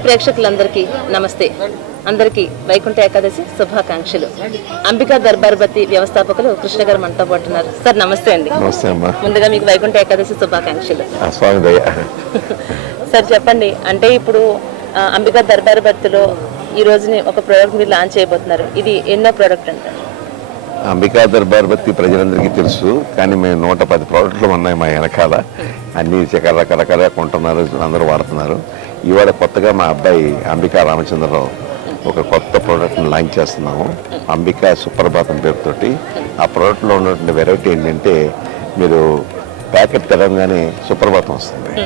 News ప్రేక్షకులందరికీ నమస్తే. అందరికీ వైకుంఠ ఏకాదశి శుభాకాంక్షలు. అంబికా దర్బార్బతి వ్యవస్థాపకులు కృష్ణ గారు మనతో పాటు ఉన్నారు. సార్ నమస్తే అండి. ముందుగా మీకు వైకుంఠ ఏకాదశి శుభాకాంక్షలు. సార్ చెప్పండి. అంటే ఇప్పుడు అంబికా దర్బార్ ఈ రోజుని ఒక ప్రోడక్ట్ మీరు లాంచ్ చేయబోతున్నారు. ఇది ఎన్నో ప్రోడక్ట్ అంటారు? అంబికా దర్బార్ బత్తి ప్రజలందరికీ తెలుసు. కానీ మేము నూట పది ప్రోడక్ట్లు ఉన్నాయి మా వెనకాల. అన్ని చక్కగా రకరకాల కొంటున్నారు అందరూ వాడుతున్నారు. ఇవాళ కొత్తగా మా అబ్బాయి అంబికా రామచంద్రరావు ఒక కొత్త ప్రోడక్ట్ని లాంచ్ చేస్తున్నాము. అంబికా సుప్రభాతం పేరుతోటి. ఆ ప్రోడక్ట్లో ఉన్నటువంటి వెరైటీ ఏంటంటే మీరు ప్యాకెట్ తెరవగానే సుప్రభాతం వస్తుంది.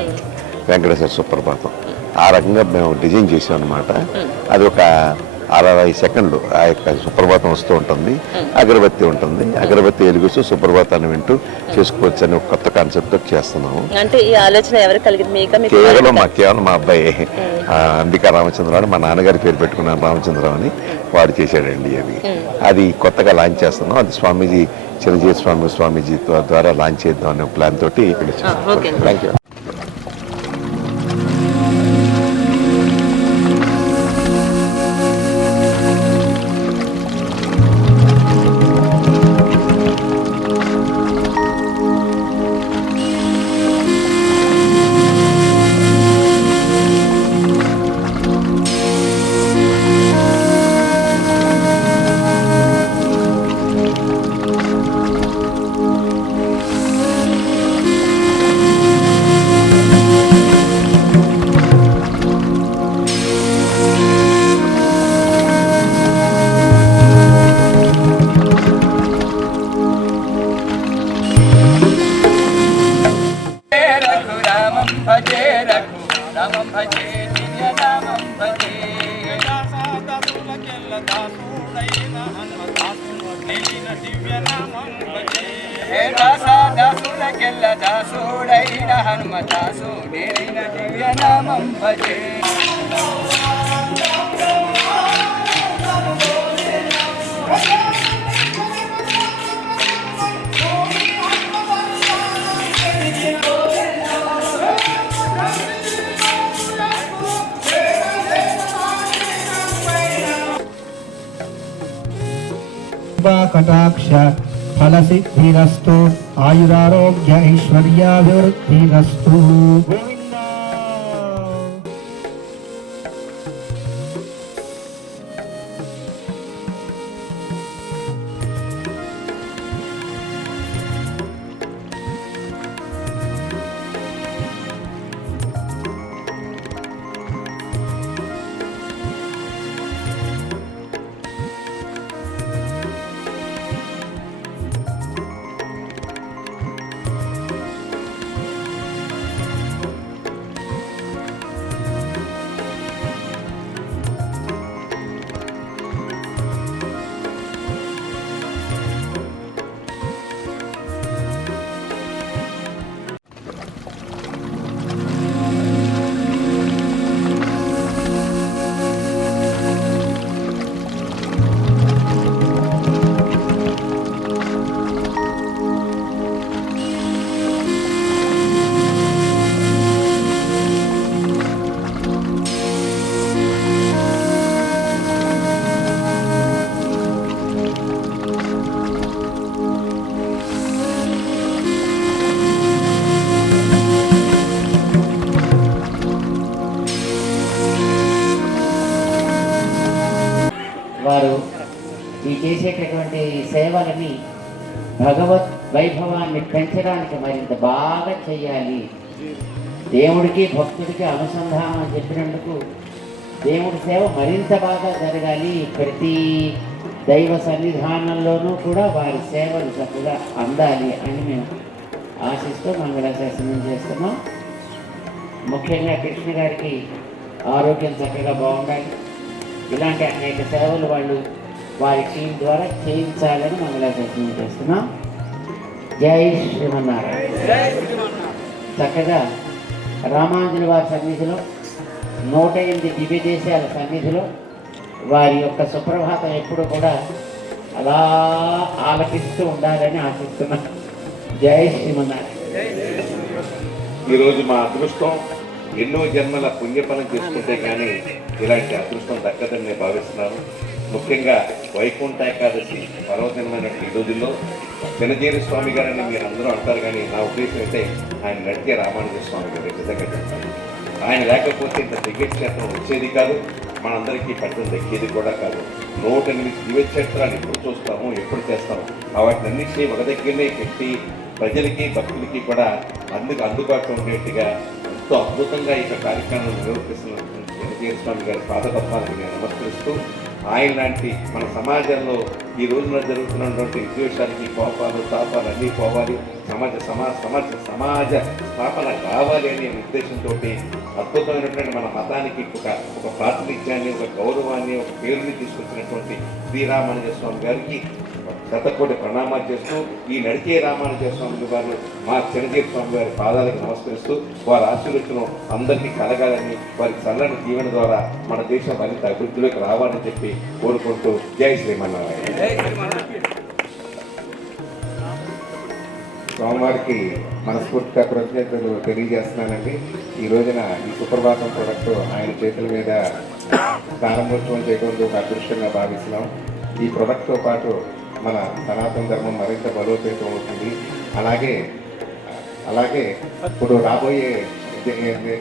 వెంకటేశ్వర సుప్రభాతం. ఆ రకంగా మేము డిజైన్ చేసాం అనమాట అది ఒక అరవై సెకండ్లు ఆ యొక్క సుప్రభాతం వస్తూ ఉంటుంది. అగరబత్తి ఉంటుంది. అగరబత్తి వెలుగుతూ సుప్రభాతాన్ని వింటూ చేసుకోవచ్చు అని ఒక కొత్త కాన్సెప్ట్ చేస్తున్నాము. అంటే ఈ ఆలోచన ఎవరు కలిగింది? మీక మీకు కేవలం మా కేవలం మా అబ్బాయి. ఆ, అంబికా రామచంద్రరావు అని మా నాన్నగారి పేరు పెట్టుకున్నాను రామచంద్రరావు అని వాడు చేశాడండి అది అది కొత్తగా లాంచ్ చేస్తున్నాం. అది స్వామీజీ చిరంజీవి స్వామి స్వామీజీ ద్వా- ద్వారా లాంచ్ చేద్దాం అనే ప్లాన్ తోటి. థ్యాంక్ యూ హే దాసా దాసులకెల్ల దాసుడైన హనుమదాసు నేరిన దివ్యనామం భజే. कृपा कटाक्ष फल सिद्धिस्तु आयुरारोग्य ऐश्वर्याभिवृद्धिरस्तु। చేసేటటువంటి సేవలని భగవత్ వైభవాన్ని పెంచడానికి మరింత బాగా చేయాలి దేవుడికి భక్తుడికి అనుసంధానం అని చెప్పినందుకు దేవుడి సేవ మరింత బాగా జరగాలి. ప్రతి దైవ సన్నిధానంలోనూ కూడా వారి సేవలు చక్కగా అందాలి అని మేము ఆశిస్తూ మంగళాశాసనం చేస్తున్నాం. ముఖ్యంగా కృష్ణ గారికి ఆరోగ్యం చక్కగా బాగుండాలి. ఇలాంటి అనేక సేవలు వాళ్ళు వారి టీం ద్వారా చేయించాలని మంగళాశాసనం చేస్తున్నాం. జై శ్రీమన్నారాయణ. చక్కగా రామాంజలి వారి సన్నిధిలో నూట ఎనిమిది దివ్య దేశాల సన్నిధిలో వారి యొక్క సుప్రభాతం ఎప్పుడు కూడా అలా ఆలకిస్తూ ఉండాలని ఆశిస్తున్నాను జై శ్రీమన్నారాయణ. ఈరోజు మా అదృష్టం ఎన్నో జన్మల పుణ్యఫలం చేసుకుంటే కానీ ఇలాంటి అదృష్టం దక్కదని నేను భావిస్తున్నాను. ముఖ్యంగా వైకుంఠ ఏకాదశి పర్వదినమైన ఈ రోజుల్లో చిన్నజీరి స్వామి గారని మీరు అందరూ అంటారు కానీ నా ఉద్దేశం అయితే ఆయన నడిచే రామానుజ స్వామి గారు నిజంగా చెప్తాను ఆయన లేకపోతే ఇంత దివ్యక్షేత్రం వచ్చేది కాదు మనందరికీ పట్టణం దక్కేది కూడా కాదు. నూట ఎనిమిది దివ్యక్షేత్రాన్ని ఎప్పుడు చూస్తాము ఎప్పుడు చేస్తాము. అవన్నీ ఒక దగ్గరనే పెట్టి ప్రజలకి భక్తులకి కూడా అందుకు అందుబాటులో ఉండేట్టుగా ఎంతో అద్భుతంగా ఈ యొక్క కార్యక్రమం నిర్వర్తిస్తున్నటువంటి స్వామి గారి పాదపద్మాలను నేను నమస్కరిస్తూ ఆయన లాంటి మన సమాజంలో ఈ రోజున జరుగుతున్నటువంటి విద్వేషాలకి కోపాలు తాపాలు అన్నీ పోవాలి. సమాజ సమా సమాజ సమాజ స్థాపన కావాలి అనే ఉద్దేశంతో అద్భుతమైనటువంటి మన మతానికి ఒక ఒక ప్రాతినిధ్యాన్ని ఒక గౌరవాన్ని ఒక పేరుని తీసుకొచ్చినటువంటి శ్రీరామానుజ స్వామి గారికి శతకోటి ప్రణామాలు చేస్తూ ఈ నడిచే రామానుజ స్వామి వారు మా చిరంజీవి స్వామి గారి పాదాలకు నమస్కరిస్తూ వారి ఆశీర్వచనం అందరికీ కలగాలని వారి చల్లని జీవన ద్వారా మన దేశం మరింత అభివృద్ధిలోకి రావాలని చెప్పి కోరుకుంటూ జై శ్రీమన్నారాయణ. స్వామివారికి మనస్ఫూర్తిగా కృతజ్ఞతలు తెలియజేస్తున్నానండి. ఈ రోజున ఈ సుప్రభాతం ప్రొడక్ట్ ఆయన చేతుల మీద ప్రారంభోత్సవం చేయడం ఒక అదృష్టంగా భావిస్తున్నాం. ఈ ప్రొడక్ట్తో పాటు మన సనాతన ధర్మం మరింత బలోపేతం అవుతుంది. అలాగే అలాగే ఇప్పుడు రాబోయే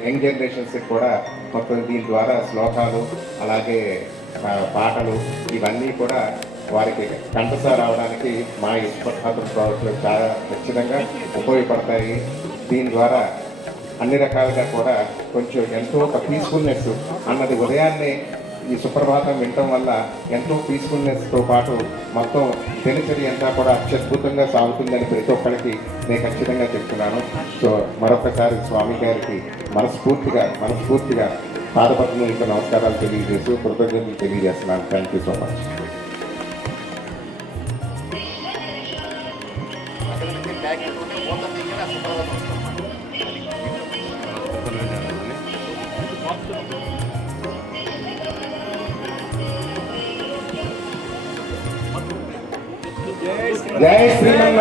యంగ్ జనరేషన్స్కి కూడా మొత్తం దీని ద్వారా శ్లోకాలు అలాగే పాటలు ఇవన్నీ కూడా వారికి కంటసా రావడానికి మా ఇష్టపత్ర ప్రాజెక్టులు చాలా ఖచ్చితంగా ఉపయోగపడతాయి. దీని ద్వారా అన్ని రకాలుగా కూడా కొంచెం ఎంతో ఒక పీస్ఫుల్నెస్ అన్నది ఉదయాన్నే ఈ సుప్రభాతం వినటం వల్ల ఎంతో పీస్ఫుల్నెస్తో పాటు మొత్తం దినచర్య అంతా కూడా అత్యద్భుతంగా సాగుతుందని ప్రతి ఒక్కరికి నేను ఖచ్చితంగా చెప్తున్నాను. సో మరొకసారి స్వామి గారికి మనస్ఫూర్తిగా మనస్ఫూర్తిగా పాదపద్మం ఇంకా నమస్కారాలు తెలియజేస్తూ కృతజ్ఞతలు తెలియజేస్తున్నాను. Thank you so much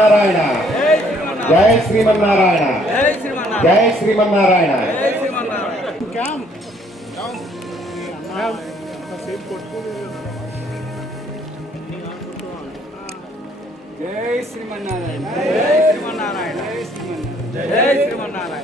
Srimannarayana. జై శ్రీమన్నారాయణ. జై శ్రీమన్నారాయణ. జై శ్రీమన్నారాయణ. జై శ్రీమన్నారాయణ. జై శ్రీమన్నారాయణ. జై శ్రీమన్నారాయణ.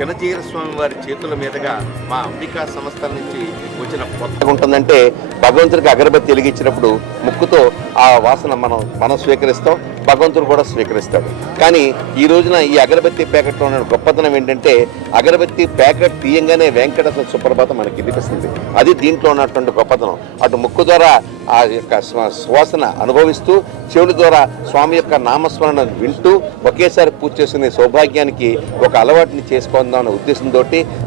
చిన్నజీర స్వామి వారి చేతుల మీదుగా మా అంబికా సంస్థల నుంచి వచ్చిన కొత్త ఉంటుందంటే భగవంతుడికి అగరబత్తి వెలిగించినప్పుడు ముక్కుతో ఆ వాసన మనం మనం స్వీకరిస్తాం. భగవంతుడు కూడా స్వీకరిస్తాడు. కానీ ఈ రోజున ఈ అగరబత్తి ప్యాకెట్లో ఉన్న గొప్పతనం ఏంటంటే అగరబత్తి ప్యాకెట్ తీయంగానే వెంకటేశ్వర సుప్రభాతం మనకి వినిపిస్తుంది. అది దీంట్లో ఉన్నటువంటి గొప్పతనం. అటు ముక్కు ద్వారా ఆ యొక్క శ్వాసన సువాసన అనుభవిస్తూ చెవుల ద్వారా స్వామి యొక్క నామస్మరణ వింటూ ఒకేసారి పూజ చేసుకునే సౌభాగ్యానికి ఒక అలవాటుని చేసుకుందాం అనే ఉద్దేశంతో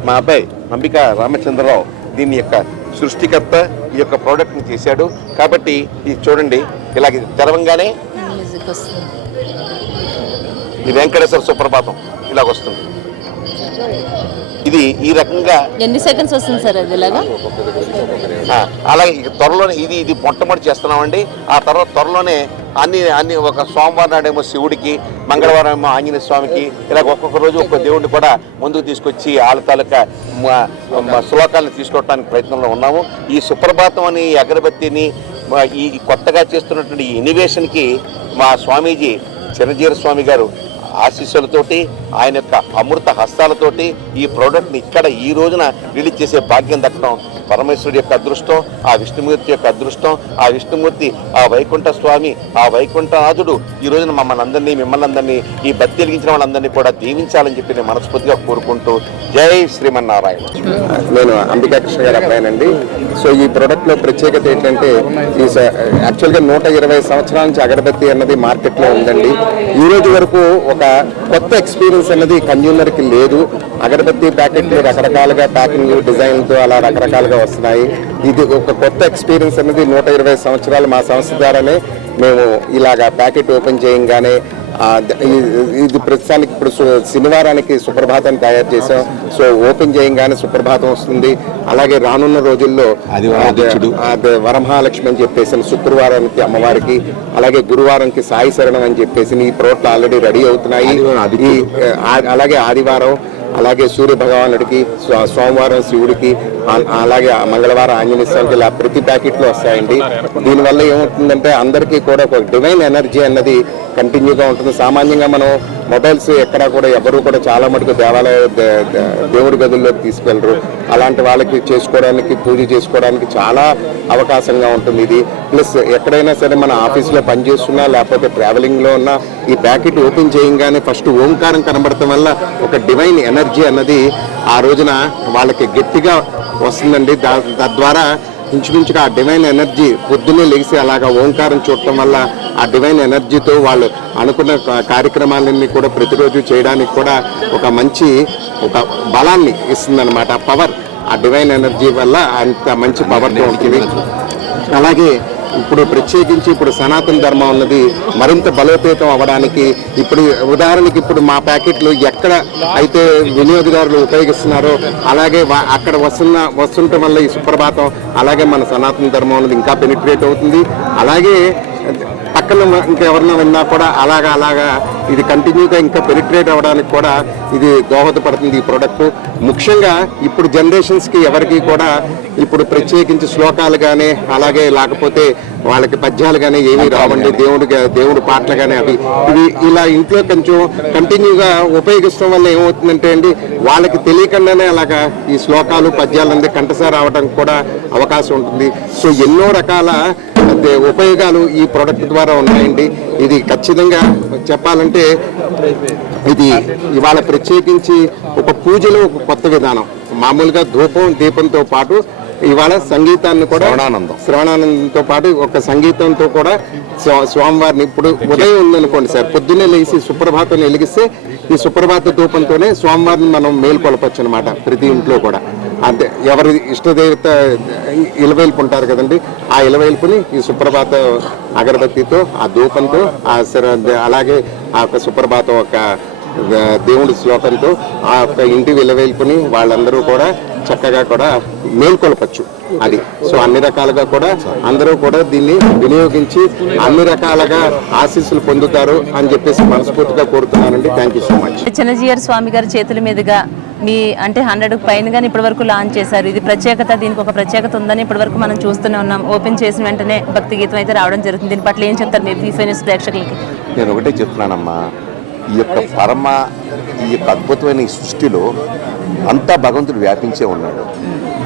మా అబ్బాయి అంబిక రామచంద్రరావు దీని యొక్క సృష్టికర్త ఈ యొక్క ప్రోడక్ట్ని చేశాడు. కాబట్టి ఇది చూడండి ఇలాగ తెరవంగానే మ్యూజిక్ వస్తుంది ఈ వెంకటేశ్వర సుప్రభాతం ఇలాగ వస్తుంది ఇది ఈ రకంగా ఎన్ని సెకండ్స్ వస్తుంది సార్ అది ఇలాగా? అలాగే త్వరలోనే ఇది ఇది మొట్టమొదటి చేస్తున్నామండి. ఆ తర్వాత త్వరలోనే అన్ని అన్ని ఒక సోమవారం నాడేమో శివుడికి మంగళవారం ఏమో ఆంజనేయ స్వామికి ఇలా ఒక్కొక్క రోజు ఒక్కొక్క దేవుడిని కూడా ముందుకు తీసుకొచ్చి వాళ్ళ తాలూకా శ్లోకాలను తీసుకోవడానికి ప్రయత్నంలో ఉన్నాము. ఈ సుప్రభాతం అని అగరబత్తిని ఈ కొత్తగా చేస్తున్నటువంటి ఈ ఇనివేషన్కి మా స్వామీజీ చిరంజీవి స్వామి గారు ఆశీస్సులతోటి ఆయన యొక్క అమృత హస్తాలతోటి ఈ ప్రోడక్ట్ని ఇక్కడ ఈ రోజున రిలీజ్ చేసే భాగ్యం దక్కడం పరమేశ్వరుడి యొక్క అదృష్టం ఆ విష్ణుమూర్తి యొక్క అదృష్టం ఆ విష్ణుమూర్తి ఆ వైకుంఠ స్వామి ఆ వైకుంఠనాథుడు ఈ రోజున మమ్మల్ని అందరినీ మిమ్మల్ని అందరినీ ఈ బతి వెలిగించిన వాళ్ళందరినీ కూడా దీవించాలని చెప్పి నేను మనస్ఫూర్తిగా కోరుకుంటూ జై శ్రీమన్నారాయణ. నేను అంబికా కృష్ణ గారి అబ్బాయినండి. సో ఈ ప్రోడక్ట్లో ప్రత్యేకత ఏంటంటే ఈ యాక్చువల్గా నూట ఇరవై సంవత్సరాల నుంచి అగరబత్తి అన్నది మార్కెట్లో ఉందండి. ఈ రోజు వరకు ఒక కొత్త ఎక్స్పీరియన్స్ అన్నది కన్జ్యూమర్కి లేదు. అగరబత్తి ప్యాకెట్లు రకరకాలుగా ప్యాకింగ్ డిజైన్తో అలా రకరకాలుగా వస్తున్నాయి. ఇది ఒక కొత్త ఎక్స్పీరియన్స్ అనేది నూట ఇరవై సంవత్సరాలు మా సంస్థ ద్వారానే మేము ఇలాగా ప్యాకెట్ ఓపెన్ చేయంగానే ఇది- ప్రస్తుతానికి ఇప్పుడు శనివారానికి సుప్రభాతం తయారు చేసాం సో ఓపెన్ చేయంగానే సుప్రభాతం వస్తుంది. అలాగే రానున్న రోజుల్లో వరమహాలక్ష్మి అని చెప్పేసి శుక్రవారానికి అమ్మవారికి అలాగే గురువారంకి సాయి శరణం అని చెప్పేసి ఈ ప్రోట్లు ఆల్రెడీ రెడీ అవుతున్నాయి. అలాగే ఆదివారం అలాగే సూర్య భగవానుడికి సోమవారం శివుడికి అలాగే మంగళవారం ఆంజనేయ స్వామికి ఇలా ప్రతి ప్యాకెట్లో వస్తాయండి. దీనివల్ల ఏమవుతుందంటే అందరికీ కూడా ఒక డివైన్ ఎనర్జీ అన్నది కంటిన్యూగా ఉంటుంది. సామాన్యంగా మనం మొబైల్స్ ఎక్కడా కూడా ఎవరు కూడా చాలా మటుకు దేవాలయ దేవుడి గదుల్లోకి తీసుకెళ్ళరు అలాంటి వాళ్ళకి చేసుకోవడానికి పూజ చేసుకోవడానికి చాలా అవకాశంగా ఉంటుంది ఇది. ప్లస్ ఎక్కడైనా సరే మన ఆఫీస్లో పనిచేస్తున్నా లేకపోతే ట్రావెలింగ్లో ఉన్నా ఈ ప్యాకెట్ ఓపెన్ చేయంగానే ఫస్ట్ ఓంకారం కనబడటం వల్ల ఒక డివైన్ ఎనర్జీ అన్నది ఆ రోజున వాళ్ళకి గట్టిగా వస్తుందండి. దా తద్వారా ఇంచుమించుగా ఆ డివైన్ ఎనర్జీ పొద్దున్నే లెగిసి అలాగా ఓంకారం చూడటం వల్ల ఆ డివైన్ ఎనర్జీతో వాళ్ళు అనుకున్న కార్యక్రమాలన్నీ కూడా ప్రతిరోజు చేయడానికి కూడా ఒక మంచి ఒక బలాన్ని ఇస్తుందన్నమాట పవర్ ఆ డివైన్ ఎనర్జీ వల్ల అంత మంచి పవర్తో ఉంటుంది. అలాగే ఇప్పుడు ప్రత్యేకించి ఇప్పుడు సనాతన ధర్మం ఉన్నది మరింత బలోపేతం అవ్వడానికి ఇప్పుడు ఉదాహరణకి ఇప్పుడు మా ప్యాకెట్లు ఎక్కడ అయితే వినియోగదారులు ఉపయోగిస్తున్నారో అలాగే వా- అక్కడ వస్తున్న వస్తుండటం వల్ల ఈ సుప్రభాతం అలాగే మన సనాతన ధర్మం అనేది ఇంకా పెనిట్రేట్ అవుతుంది. అలాగే పక్కన ఇంకెవరన్నా విన్నా కూడా అలాగా అలాగా ఇది కంటిన్యూగా ఇంకా పెనిట్రేట్ అవ్వడానికి కూడా ఇది దోహదపడుతుంది ఈ ప్రోడక్ట్ ముఖ్యంగా ఇప్పుడు జనరేషన్స్కి ఎవరికి కూడా ఇప్పుడు ప్రత్యేకించి శ్లోకాలు కానీ అలాగే లేకపోతే వాళ్ళకి పద్యాలు కానీ ఏమీ రావండి దేవుడి దేవుడి పాటలు కానీ అవి. ఇవి ఇలా ఇంట్లో కొంచెం కంటిన్యూగా ఉపయోగిస్తాం వల్ల ఏమవుతుందంటే అండి వాళ్ళకి తెలియకుండానే అలాగా ఈ శ్లోకాలు పద్యాలు అనేది కంటసారి రావడానికి కూడా అవకాశం ఉంటుంది. సో ఎన్నో రకాల ఉపయోగాలు ఈ ప్రోడక్ట్ ద్వారా ఉన్నాయండి. ఇది ఖచ్చితంగా చెప్పాలంటే ఇది ఇవాళ ప్రత్యేకించి ఒక పూజలో ఒక కొత్త విధానం. మామూలుగా ధూపం దీపంతో పాటు ఇవాళ సంగీతాన్ని కూడా శ్రవణానందం. శ్రవణానందంతో పాటు ఒక సంగీతంతో కూడా స్వా- స్వామివారిని ఇప్పుడు ఉదయం ఉందనుకోండి సార్. పొద్దున్నే లేచి సుప్రభాతం వెలిగిస్తే ఈ సుప్రభాత ధూపంతోనే స్వామివారిని మనం మేల్కొలపచ్చు అనమాట ప్రతి ఇంట్లో కూడా. అంతే ఎవరి ఇష్టదేవత ఇలవేల్పు ఉంటారు కదండి ఆ ఇలవేల్పుని ఈ సుప్రభాత అగరబత్తితో ఆ ధూపంతో ఆ అలాగే ఆ యొక్క సుప్రభాతం ఒక దేవుడి శ్లోకంతో ఆ యొక్క ఇంటి విలవేల్పుని వాళ్ళందరూ కూడా చక్కగా కూడా మేల్కొలపచ్చు. అది. సో అన్ని రకాలుగా కూడా అందరూ కూడా దీన్ని వినియోగించి అన్ని రకాలుగా ఆశీస్సులు పొందుతారు అని చెప్పేసి మనస్ఫూర్తిగా కోరుతున్నానండి. Thank you so much Chinnajeeyar Swami గారి చేతుల మీదుగా మీ అంటే హండ్రెడ్ పైన కానీ ఇప్పటి వరకు లాంచ్ చేశారు. ఇది ప్రత్యేకత దీనికి ఒక ప్రత్యేకత ఉందని ఇప్పటి వరకు మనం చూస్తూనే ఉన్నాం. ఓపెన్ చేసిన వెంటనే భక్తి గీతం అయితే రావడం జరుగుతుంది. దీని పట్ల ఏం చెప్తారు మీ బీఫ్ న్యూస్ ప్రేక్షకులకి? నేను ఒకటే చెప్తున్నానమ్మా. ఈ యొక్క పరమ ఈ యొక్క అద్భుతమైన ఈ సృష్టిలో అంతా భగవంతుడు వ్యాపించే ఉన్నాడు.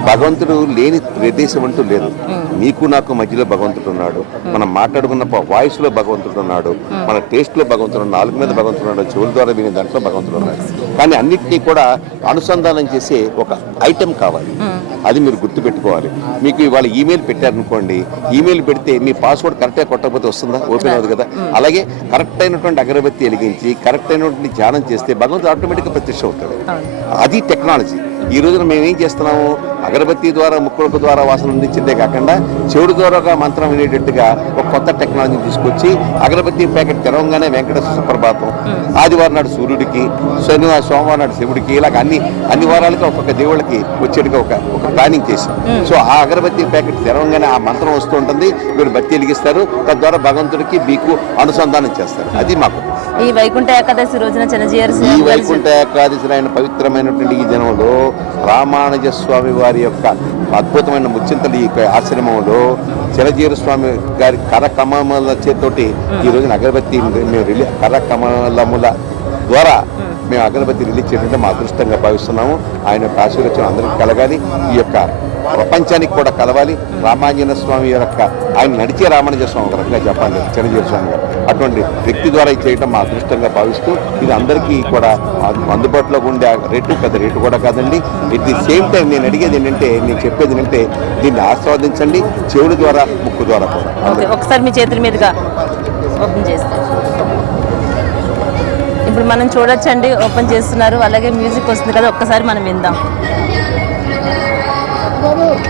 భగవంతుడు లేని ప్రదేశం అంటూ లేదు. నీకు నాకు మధ్యలో భగవంతుడు ఉన్నాడు. మనం మాట్లాడుకున్న వాయిస్లో భగవంతుడు ఉన్నాడు. మన టేస్ట్లో భగవంతుడు ఉన్నాడు. నాలుగు మీద భగవంతుడు ఉన్నాడు. చెవుల ద్వారా వినే దాంట్లో భగవంతుడు ఉన్నాడు. కానీ అన్నిటినీ కూడా అనుసంధానం చేసే ఒక ఐటెం కావాలి. అది మీరు గుర్తుపెట్టుకోవాలి. మీకు ఇవాళ ఈమెయిల్ పెట్టారనుకోండి ఈమెయిల్ పెడితే మీ పాస్వర్డ్ కరెక్ట్గా కొట్టకపోతే వస్తుందా? ఓపెన్ అవ్వదు కదా? అలాగే కరెక్ట్ అయినటువంటి అగరబత్తి వెలిగించి కరెక్ట్ అయినటువంటి ధ్యానం చేస్తే భగవంతుడు ఆటోమేటిక్గా ప్రత్యక్ష అవుతాడు అది టెక్నాలజీ. ఈ రోజున మేము ఏం చేస్తున్నాము? అగరబత్తి ద్వారా ముక్కుడుకు ద్వారా వాసన అందించిందే కాకుండా చెవుడు ద్వారా మంత్రం వినేటట్టుగా ఒక కొత్త టెక్నాలజీ తీసుకొచ్చి అగరబత్తి ప్యాకెట్ తెరవంగానే వెంకటేశ్వర సుప్రభాతం. ఆదివారం నాడు సూర్యుడికి శనివారం సోమవారం నాడు శివుడికి ఇలాగ అన్ని అన్ని వారాలకి ఒక్కొక్క దేవుళ్ళకి వచ్చేట్టుగా ఒక ఒక ప్లానింగ్ చేసి సో ఆ అగరబత్తి ప్యాకెట్ తెరవంగానే ఆ మంత్రం వస్తూ ఉంటుంది. మీరు బత్తి వెలిగిస్తారు. తద్వారా భగవంతుడికి మీకు అనుసంధానం చేస్తారు. అది మాకు ఈ వైకుంఠ ఏకాదశి రోజున చిన్నజీయర్ ఈ వైకుంఠ ఏకాదశి అయిన పవిత్రమైనటువంటి ఈ దినంలో రామానుజ స్వామి వారి యొక్క అద్భుతమైన ముచ్చింతలు ఈ ఆశ్రమంలో చిరజీర స్వామి గారి కర కమల చేతోటి ఈ రోజున అగరబత్తి మేము రిలీ కర కమలముల ద్వారా మేము అగరబత్తి రిలీజ్ చేయడం మా అదృష్టంగా భావిస్తున్నాము. ఆయన యొక్క ఆశీర్వచనం అందరికీ కలగాలి. ఈ యొక్క ప్రపంచానికి కూడా కలవాలి. రామాంజన స్వామి యొక్క ఆయన నడిచే రామానుజ స్వామి ఒక రకంగా చెప్పాలి. చిరంజీవి స్వామి గారు. అటువంటి వ్యక్తి ద్వారా ఇది చేయడం మా అదృష్టంగా భావిస్తూ ఇది అందరికీ కూడా అందుబాటులో ఉండే ఆ రేటు పెద్ద రేటు కూడా కాదండి. ఇట్ ది సేమ్ టైం నేను అడిగేది ఏంటంటే నేను చెప్పేది ఏంటంటే దీన్ని ఆస్వాదించండి. చెవుల ద్వారా ముక్కు ద్వారా కూడా. ఒకసారి మీ చేతుల మీదుగా ఓపెన్ చేస్తారు ఇప్పుడు మనం చూడొచ్చండి ఓపెన్ చేస్తున్నారు. అలాగే మ్యూజిక్ వస్తుంది కదా ఒక్కసారి మనం విందాం.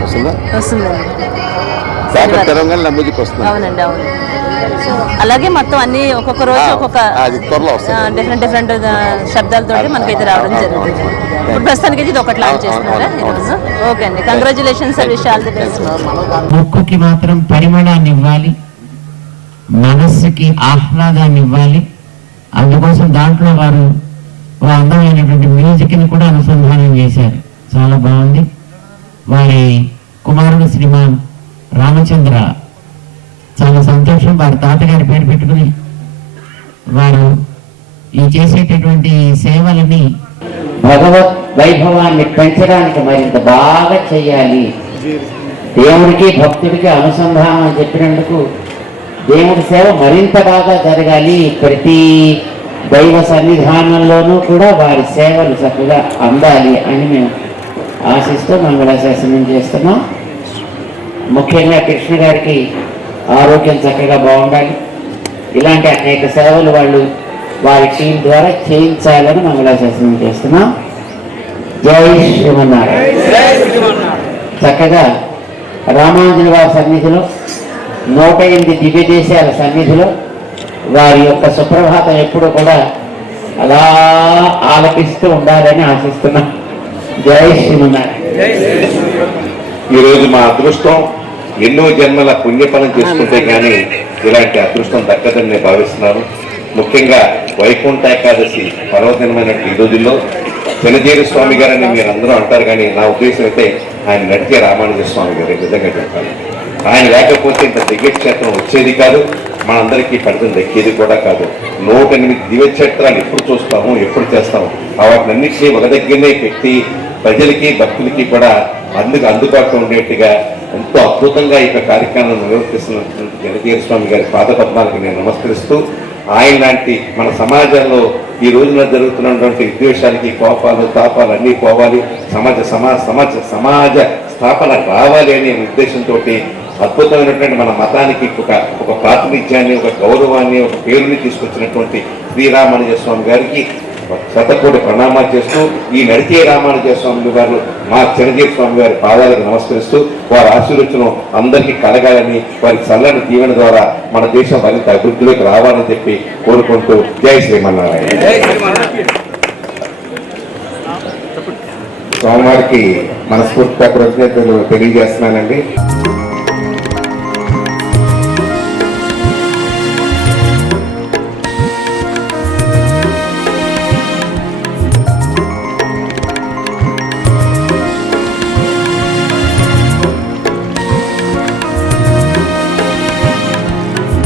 వస్తుందా? వస్తుందండి పేపర్ తెరవగానే మ్యూజిక్ వస్తుంది. అవునండి అవును. అలాగే మొత్తం అన్ని ఒక్కొక్క రోజు ఒక్కొక్క అది త్వరలో వస్తుంది. డిఫరెంట్ డిఫరెంట్ శబ్దాలతో మనకైతే రావడం జరుగుతుంది. ఇప్పుడు ప్రస్తుతానికి అయితే ఇది ఒకటి లాంచ్ చేస్తున్నారా. ఈరోజు ఓకే అండి. Congratulations sir wish all the best ముక్కుకి మాత్రం పరిమళాన్ని ఇవ్వాలి మనస్సుకి ఆహ్లాదాన్ని ఇవ్వాలి. అందుకోసం దాంట్లో వారు ఒక అందమైనటువంటి మ్యూజిక్ని కూడా అనుసంధానం చేశారు. చాలా బాగుంది. వారి కుమారుడు శ్రీమాన్ రామచంద్ర చాలా సంతోషం. వారి తాతగారి పేరు పెట్టుకుని వారు ఈ చేసేటటువంటి సేవలని భగవత్ వైభవాన్ని పెంచడానికి మరింత బాగా చేయాలి. దేవుడికి భక్తుడికి అనుసంధానం అని చెప్పినందుకు దేవుడి సేవ మరింత బాగా జరగాలి. ప్రతి దైవ సన్నిధానంలోనూ కూడా వారి సేవలు చక్కగా అందాలి అని మేము ఆశిస్తూ మంగళాశాసనం చేస్తున్నాం. ముఖ్యంగా కృష్ణ గారికి ఆరోగ్యం చక్కగా బాగుండాలి. ఇలాంటి అనేక సేవలు వాళ్ళు వారి టీం ద్వారా చేయించాలని మంగళాశాసనం చేస్తున్నాం. జై శ్రీమన్నారాయణ. చక్కగా రామానుజుల వారి సన్నిధిలో నూట ఎనిమిది దివ్య దేశాల సన్నిధిలో వారి యొక్క సుప్రభాతం ఎప్పుడు కూడా అలా ఆలపిస్తూ ఉండాలని ఆశిస్తున్నాం. జై శ్రీమన్నారాయణ ఈరోజు మా అదృష్టం ఎన్నో జన్మల పుణ్యఫలం చేసుకుంటే కానీ ఇలాంటి అదృష్టం దక్కదని నేను భావిస్తున్నాను. ముఖ్యంగా వైకుంఠ ఏకాదశి పర్వదినమైన ఈ రోజుల్లో చిన్నజీరి స్వామి గారని మీరు అందరూ అంటారు కానీ నా ఉద్దేశం అయితే ఆయన నడిచే రామానుజ స్వామి గారు నిజంగా చెప్పాలి. ఆయన లేకపోతే ఇంత దివ్యక్షేత్రం వచ్చేది కాదు మనందరికీ ఫలితం దక్కేది కూడా కాదు. నూట ఎనిమిది దివ్యక్షేత్రాలు ఎప్పుడు చూస్తాము ఎప్పుడు చేస్తాము. వాటినన్నింటినీ ఒక దగ్గరనే పెట్టి ప్రజలకి భక్తులకి కూడా అందుకు అందుబాటులో ఉండేట్టుగా ఎంతో అద్భుతంగా ఈ కార్యక్రమాన్ని నిర్వర్తిస్తున్నటువంటి జనకీయ స్వామి గారి పాదపద్మాలకు నేను నమస్కరిస్తూ ఆయన లాంటి మన సమాజంలో ఈ రోజున జరుగుతున్నటువంటి విద్వేషాలకి కోపాలు తాపాలు అన్నీ పోవాలి సమాజ సమా సమాజ సమాజ స్థాపన రావాలి అనే ఉద్దేశంతో అద్భుతమైనటువంటి మన మతానికి ఒక ఒక ప్రాతినిధ్యాన్ని ఒక గౌరవాన్ని ఒక పేరుని తీసుకొచ్చినటువంటి శ్రీరామానుజ స్వామి గారికి శతకోటి ప్రణామాలు చేస్తూ ఈ నడిచే రామానుజ స్వామి వారు మా చిరంజీవి స్వామి వారి పాదాలకు నమస్కరిస్తూ వారి ఆశీర్వచనం అందరికీ కలగాలని వారి చల్లని దీవెన ద్వారా మన దేశం మరింత అభివృద్ధిలోకి రావాలని చెప్పి కోరుకుంటూ జై శ్రీమన్నారాయణ. స్వామివారికి మనస్ఫూర్తిగా కృతజ్ఞతలు తెలియజేస్తున్నానండి.